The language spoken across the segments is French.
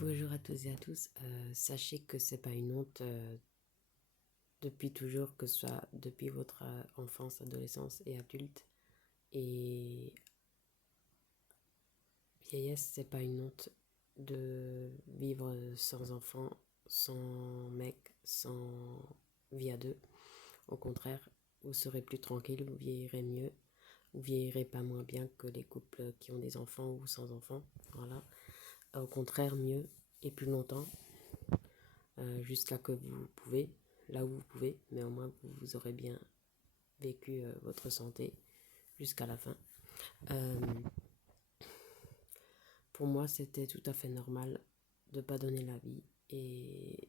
Bonjour à tous et à tous. Sachez que c'est pas une honte depuis toujours, que ce soit depuis votre enfance, adolescence et adulte. Et vieillesse, c'est pas une honte de vivre sans enfant, sans mec, sans vie à deux. Au contraire, vous serez plus tranquille, vous vieillirez mieux, vous vieillirez pas moins bien que les couples qui ont des enfants ou sans enfants. Voilà. Au contraire, mieux et plus longtemps. Jusqu'à que vous pouvez, là où vous pouvez, mais au moins vous aurez bien vécu votre santé jusqu'à la fin. Euh, pour moi, c'était tout à fait normal de ne pas donner la vie et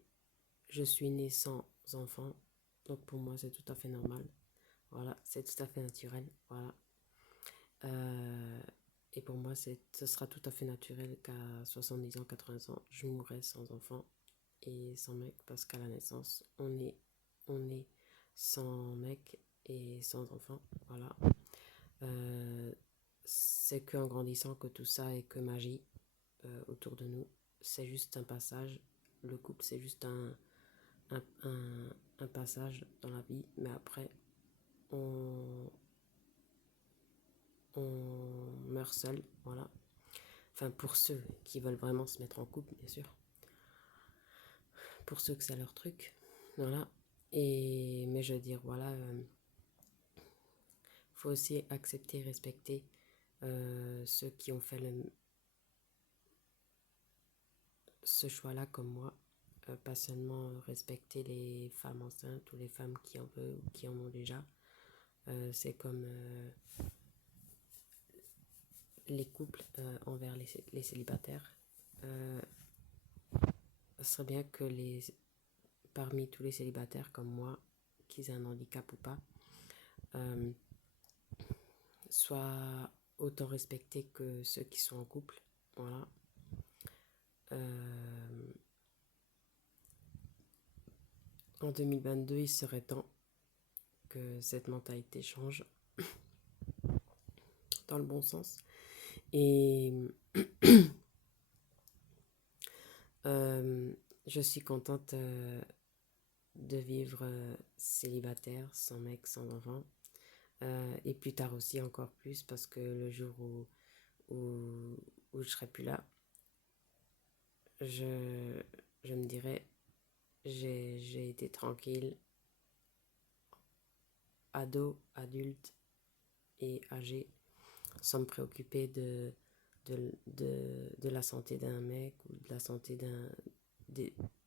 je suis née sans enfant, donc pour moi c'est tout à fait normal. Voilà, c'est tout à fait naturel. Voilà. Euh, et pour moi, ce sera tout à fait naturel qu'à 70 ans, 80 ans, je mourrai sans enfant et sans mec parce qu'à la naissance, on est sans mec et sans enfant. Voilà. Euh, c'est qu'en grandissant que tout ça est que magie autour de nous. C'est juste un passage. Le couple, c'est juste un, un, un passage dans la vie. Mais après, on, on meurt seul. Voilà. Enfin, pour ceux qui veulent vraiment se mettre en couple, bien sûr. Pour ceux que c'est leur truc. Voilà. Mais je veux dire, voilà. Faut aussi accepter et respecter ceux qui ont fait ce choix-là comme moi. Pas seulement respecter les femmes enceintes ou les femmes qui en veulent ou qui en ont déjà. C'est comme les couples envers les célibataires. Euh, Ce serait bien que parmi tous les célibataires comme moi, qu'ils aient un handicap ou pas, euh, soient autant respectés que ceux qui sont en couple. Voilà. Euh, En 2022, il serait temps que cette mentalité change dans le bon sens. Et je suis contente de vivre célibataire, sans mec, sans enfant. Et plus tard aussi, encore plus, parce que le jour où je serai plus là, je, je me dirai, j'ai été tranquille, ado, adulte et âgé, sans me préoccuper de la santé d'un mec ou de la santé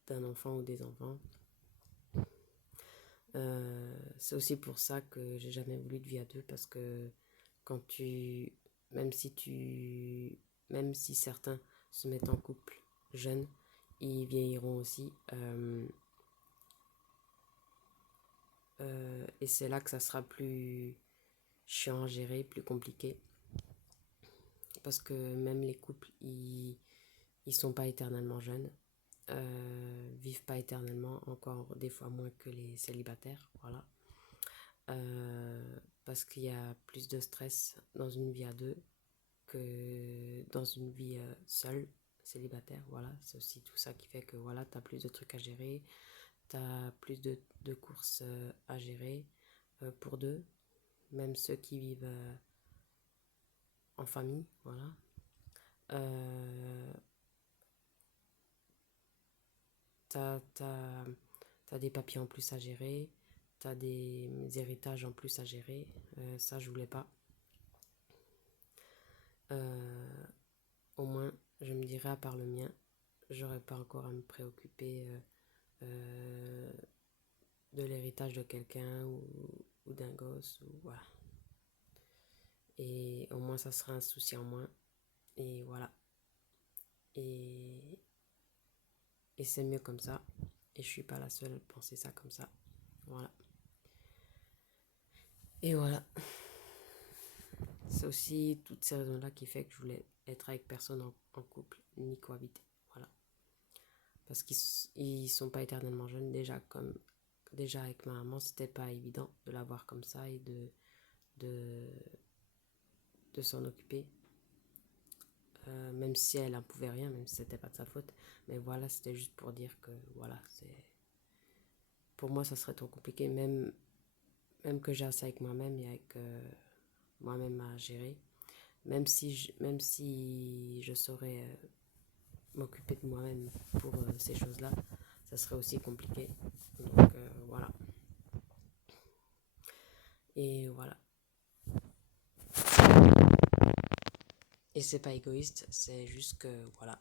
d'un enfant ou des enfants. C'est aussi pour ça que j'ai jamais voulu de vie à deux parce que quand tu même si tu même si certains se mettent en couple jeunes, ils vieilliront aussi et c'est là que ça sera plus chiant à gérer, plus compliqué parce que même les couples ils sont pas éternellement jeunes, vivent pas éternellement, encore des fois moins que les célibataires, voilà. Parce qu'il y a plus de stress dans une vie à deux que dans une vie seule, célibataire, voilà. C'est aussi tout ça qui fait que voilà, tu as plus de trucs à gérer, tu as plus de courses à gérer pour deux, même ceux qui vivent en famille, voilà. Euh, t'as des papiers en plus à gérer, t'as des héritages en plus à gérer, ça je voulais pas. Euh, Au moins, je me dirais, à part le mien, j'aurais pas encore à me préoccuper euh, de l'héritage de quelqu'un ou d'un gosse. Ou, voilà. Et au moins, ça sera un souci en moins. Et voilà. Et, et c'est mieux comme ça. Et je suis pas la seule à penser ça comme ça. Voilà. Et voilà. C'est aussi toutes ces raisons-là qui fait que je voulais être avec personne en couple, ni cohabiter. Voilà. Parce qu'ils sont pas éternellement jeunes. Déjà avec ma maman, c'était pas évident de la voir comme ça et de s'en occuper. même si elle n'en pouvait rien, même si c'était pas de sa faute. Mais voilà, c'était juste pour dire que voilà, pour moi, ça serait trop compliqué, même que j'ai assez avec moi-même et avec moi-même à gérer. Même si je saurais m'occuper de moi-même pour ces choses-là, ça serait aussi compliqué. Donc voilà. Et voilà. Et c'est pas égoïste, c'est juste que voilà,